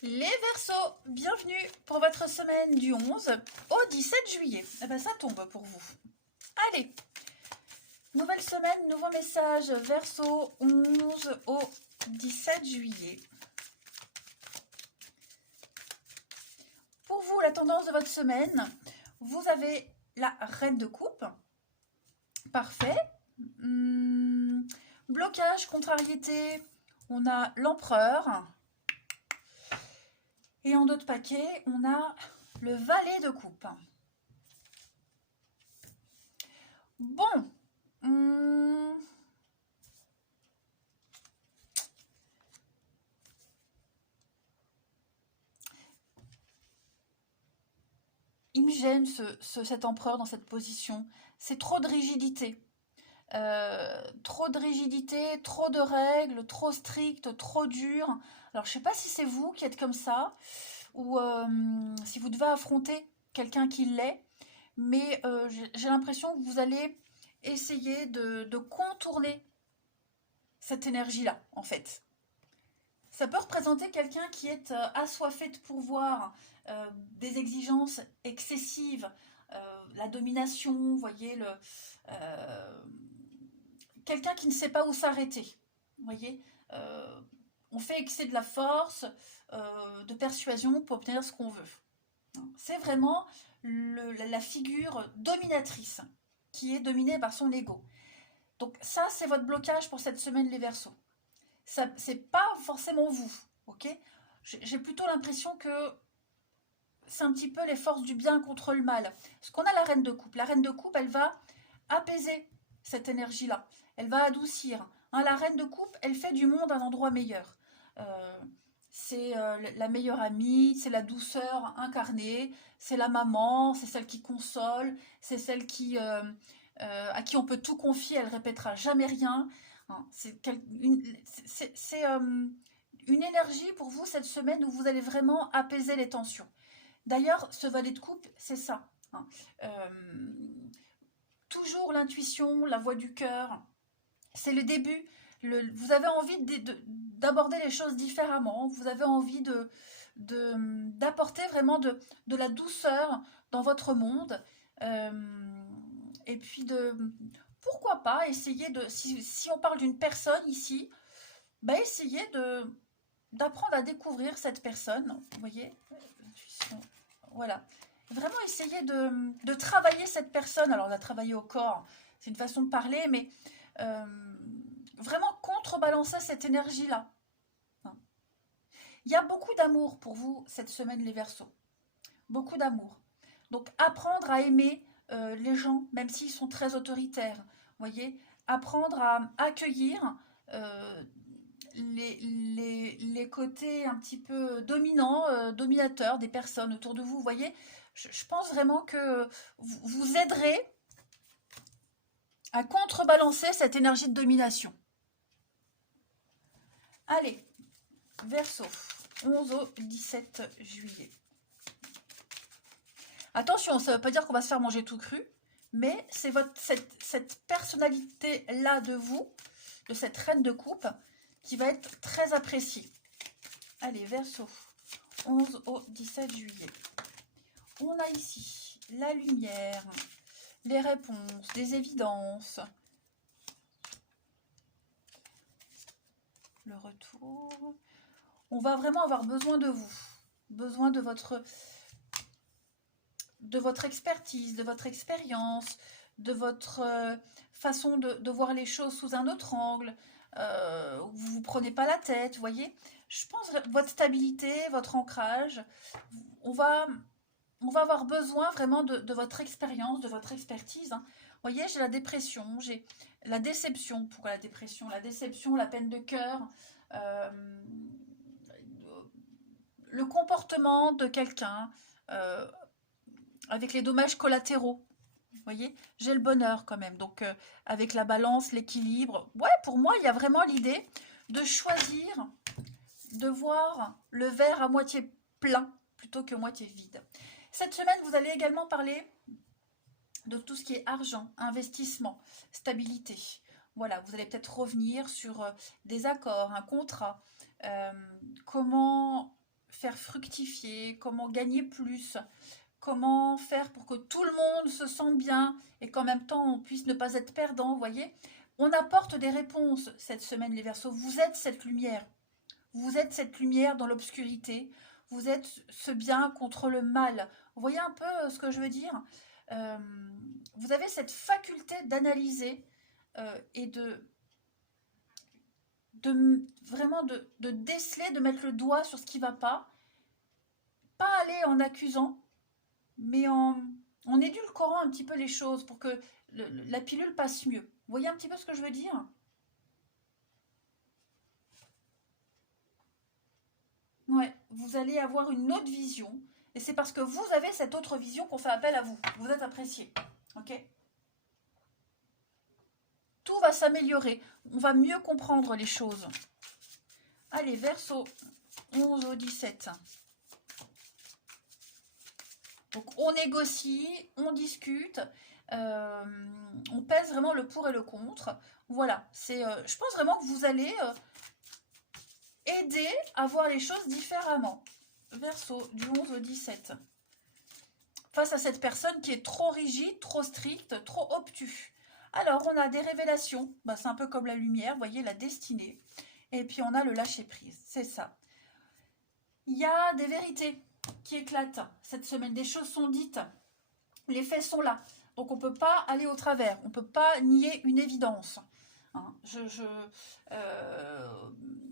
Les Verseaux, bienvenue pour votre semaine du 11 au 17 juillet. Eh ben ça tombe pour vous. Allez, nouvelle semaine, nouveau message. Verseau 11 au 17 juillet. Pour vous, la tendance de votre semaine, vous avez la reine de coupe. Parfait. Blocage, contrariété, on a l'empereur. Et en d'autres paquets, on a le valet de coupe. Bon. Il me gêne cet empereur dans cette position. C'est trop de rigidité. Trop de rigidité, trop de règles, trop strict, trop dur. Alors je ne sais pas si c'est vous qui êtes comme ça ou si vous devez affronter quelqu'un qui l'est, mais j'ai l'impression que vous allez essayer de contourner cette énergie-là, en fait. Ça peut représenter quelqu'un qui est assoiffé de pouvoir, des exigences excessives, la domination, vous voyez, quelqu'un qui ne sait pas où s'arrêter. Vous voyez, on fait excès de la force, de persuasion pour obtenir ce qu'on veut. C'est vraiment la figure dominatrice qui est dominée par son ego. Donc ça, c'est votre blocage pour cette semaine, les Verseaux. C'est pas forcément vous, ok? J'ai plutôt l'impression que c'est un petit peu les forces du bien contre le mal. Parce qu'on a la reine de coupe. La reine de coupe, elle va apaiser cette énergie-là. Elle va adoucir. Hein, la reine de coupe, elle fait du monde un endroit meilleur. C'est la meilleure amie, c'est la douceur incarnée, c'est la maman, c'est celle qui console, c'est celle à qui on peut tout confier, elle répétera jamais rien. Hein, une énergie pour vous cette semaine où vous allez vraiment apaiser les tensions. D'ailleurs, ce valet de coupe, c'est ça. Hein. Toujours l'intuition, la voix du cœur. C'est le début. Vous avez envie d'aborder les choses différemment. Vous avez envie d'apporter vraiment de la douceur dans votre monde. Et puis pourquoi pas essayer si on parle d'une personne ici, bah essayer d'apprendre à découvrir cette personne. Vous voyez, voilà. Vraiment essayer de travailler cette personne. Alors, on a travaillé au corps, c'est une façon de parler, mais euh, vraiment contrebalancer cette énergie-là. Il y a beaucoup d'amour pour vous cette semaine, les Verseaux. Beaucoup d'amour. Donc, apprendre à aimer les gens, même s'ils sont très autoritaires. Vous voyez, apprendre à accueillir euh, les côtés un petit peu dominants, dominateurs des personnes autour de vous. Vous voyez, je pense vraiment que vous aiderez à contrebalancer cette énergie de domination. Allez, Verseau, 11 au 17 juillet. Attention, ça ne veut pas dire qu'on va se faire manger tout cru, mais c'est cette personnalité-là de vous, de cette reine de coupe, qui va être très appréciée. Allez, Verseau, 11 au 17 juillet. On a ici la lumière, les réponses, des évidences, le retour. On va vraiment avoir besoin de vous, besoin de votre expertise, de votre expérience, de votre façon de voir les choses sous un autre angle. Vous ne vous prenez pas la tête, vous voyez. Je pense que votre stabilité, votre ancrage, on va avoir besoin vraiment de votre expérience, de votre expertise. Hein. Vous voyez, j'ai la dépression, j'ai la déception. Pourquoi la dépression? La déception, la peine de cœur, euh, le comportement de quelqu'un avec les dommages collatéraux. Vous voyez, j'ai le bonheur quand même. Donc, avec la balance, l'équilibre. Ouais, pour moi, il y a vraiment l'idée de choisir, de voir le verre à moitié plein plutôt que moitié vide. Cette semaine, vous allez également parler de tout ce qui est argent, investissement, stabilité. Voilà, vous allez peut-être revenir sur des accords, un contrat, comment faire fructifier, comment gagner plus, comment faire pour que tout le monde se sente bien et qu'en même temps on puisse ne pas être perdant, vous voyez. On apporte des réponses cette semaine, les Verseaux. Vous êtes cette lumière. Vous êtes cette lumière dans l'obscurité. Vous êtes ce bien contre le mal. Vous voyez un peu ce que je veux dire? Euh, Vous avez cette faculté d'analyser et vraiment de déceler, de mettre le doigt sur ce qui ne va pas. Pas aller en accusant, mais en édulcorant un petit peu les choses pour que la pilule passe mieux. Vous voyez un petit peu ce que je veux dire? Ouais, vous allez avoir une autre vision. Et c'est parce que vous avez cette autre vision qu'on fait appel à vous. Vous êtes apprécié. Ok? Tout va s'améliorer. On va mieux comprendre les choses. Allez, Verseau 11 au 17. Donc on négocie, on discute, on pèse vraiment le pour et le contre. Voilà, je pense vraiment que vous allez aider à voir les choses différemment. Verseau, du 11 au 17. Face à cette personne qui est trop rigide, trop stricte, trop obtus. Alors, on a des révélations. Bah, c'est un peu comme la lumière, vous voyez, la destinée. Et puis, on a le lâcher-prise. C'est ça. Il y a des vérités qui éclatent cette semaine. Des choses sont dites. Les faits sont là. Donc, on ne peut pas aller au travers. On ne peut pas nier une évidence. Hein,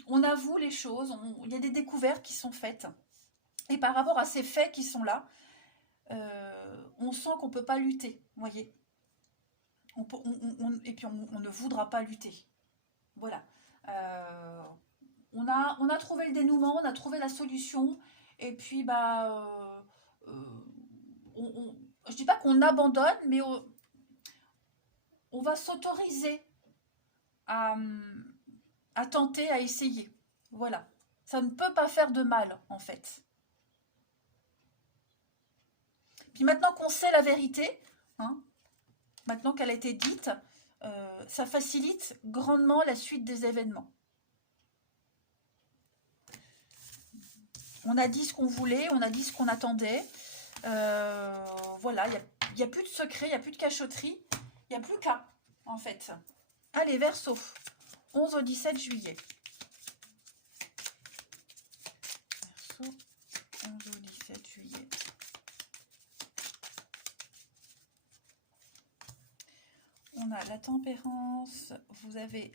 on avoue les choses. Il y a des découvertes qui sont faites. Et par rapport à ces faits qui sont là, on sent qu'on ne peut pas lutter, vous voyez. Et puis on ne voudra pas lutter. Voilà. On a trouvé le dénouement, on a trouvé la solution, et puis bah, je dis pas qu'on abandonne, mais on va s'autoriser à, à tenter, à essayer. Voilà. Ça ne peut pas faire de mal, en fait. Puis maintenant qu'on sait la vérité, hein, maintenant qu'elle a été dite, ça facilite grandement la suite des événements. On a dit ce qu'on voulait, on a dit ce qu'on attendait. Voilà, il n'y a plus de secret, il n'y a plus de cachotterie, il n'y a plus qu'à, en fait. Allez, Verseau, 11 au 17 juillet. Verseau, 11 au 17 juillet. On a la tempérance, vous avez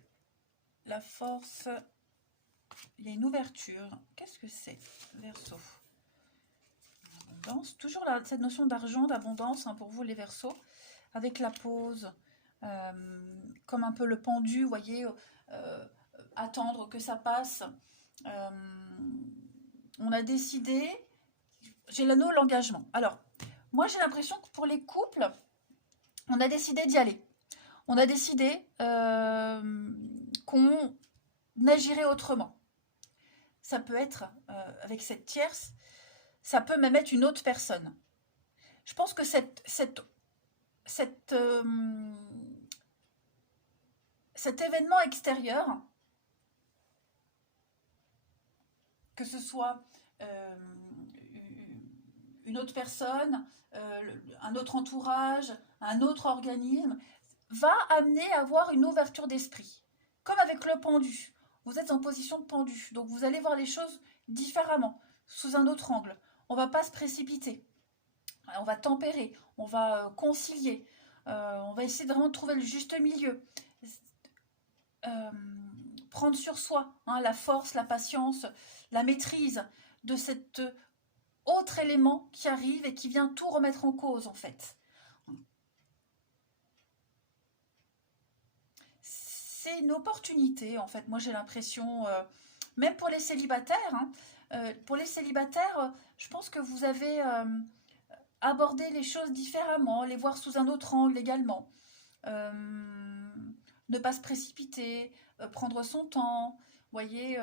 la force, il y a une ouverture. Qu'est-ce que c'est, Verseau? L'abondance, toujours cette notion d'argent, d'abondance hein, pour vous les Verseaux, avec la pause, comme un peu le pendu, vous voyez, attendre que ça passe. On a décidé, j'ai l'anneau, l'engagement. Alors, moi j'ai l'impression que pour les couples, on a décidé d'y aller. On a décidé qu'on agirait autrement. Ça peut être, avec cette tierce, ça peut même être une autre personne. Je pense que cet événement extérieur, que ce soit une autre personne, un autre entourage, un autre organisme, va amener à avoir une ouverture d'esprit. Comme avec le pendu. Vous êtes en position de pendu, donc vous allez voir les choses différemment, sous un autre angle. On ne va pas se précipiter. On va tempérer, on va concilier, on va essayer de vraiment trouver le juste milieu. Prendre sur soi hein, la force, la patience, la maîtrise de cet autre élément qui arrive et qui vient tout remettre en cause en fait. C'est une opportunité en fait, moi j'ai l'impression, même pour les célibataires, hein, pour les célibataires, je pense que vous avez abordé les choses différemment, les voir sous un autre angle également. Ne pas se précipiter, prendre son temps, voyez,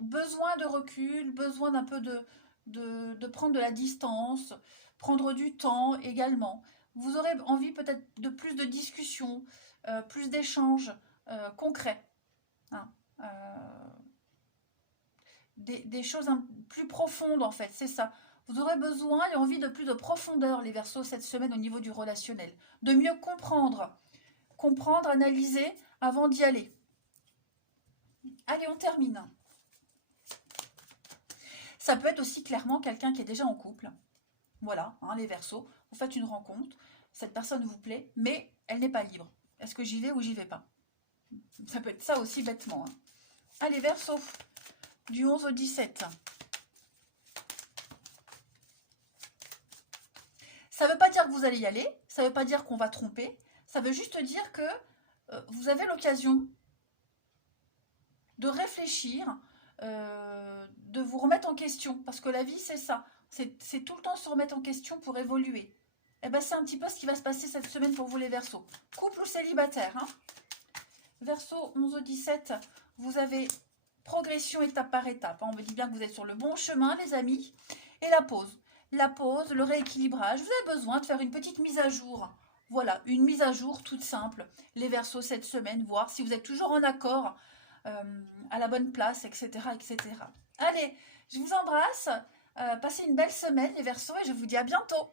besoin de recul, besoin d'un peu de prendre de la distance, prendre du temps également. Vous aurez envie peut-être de plus de discussions, plus d'échanges concrets. Hein. des choses plus profondes en fait, c'est ça. Vous aurez besoin et envie de plus de profondeur, les Verseaux, cette semaine au niveau du relationnel. De mieux comprendre. Comprendre, analyser avant d'y aller. Allez, on termine. Ça peut être aussi clairement quelqu'un qui est déjà en couple. Voilà, hein, les Verseaux. Vous faites une rencontre, cette personne vous plaît, mais elle n'est pas libre. Est-ce que j'y vais ou j'y vais pas? Ça peut être ça aussi bêtement. Hein. Allez, Verseaux, du 11 au 17. Ça ne veut pas dire que vous allez y aller, ça ne veut pas dire qu'on va tromper, ça veut juste dire que vous avez l'occasion de réfléchir, de vous remettre en question, parce que la vie c'est ça, c'est tout le temps se remettre en question pour évoluer. Et bien c'est un petit peu ce qui va se passer cette semaine pour vous les Verseaux. Couple ou célibataire, hein. Verseau 11 au 17, vous avez progression étape par étape. On me dit bien que vous êtes sur le bon chemin les amis. Et la pause. La pause, le rééquilibrage. Vous avez besoin de faire une petite mise à jour. Voilà, une mise à jour toute simple. Les Verseaux cette semaine, voir si vous êtes toujours en accord, à la bonne place, etc., etc. Allez, je vous embrasse. Passez une belle semaine les Verseaux et je vous dis à bientôt.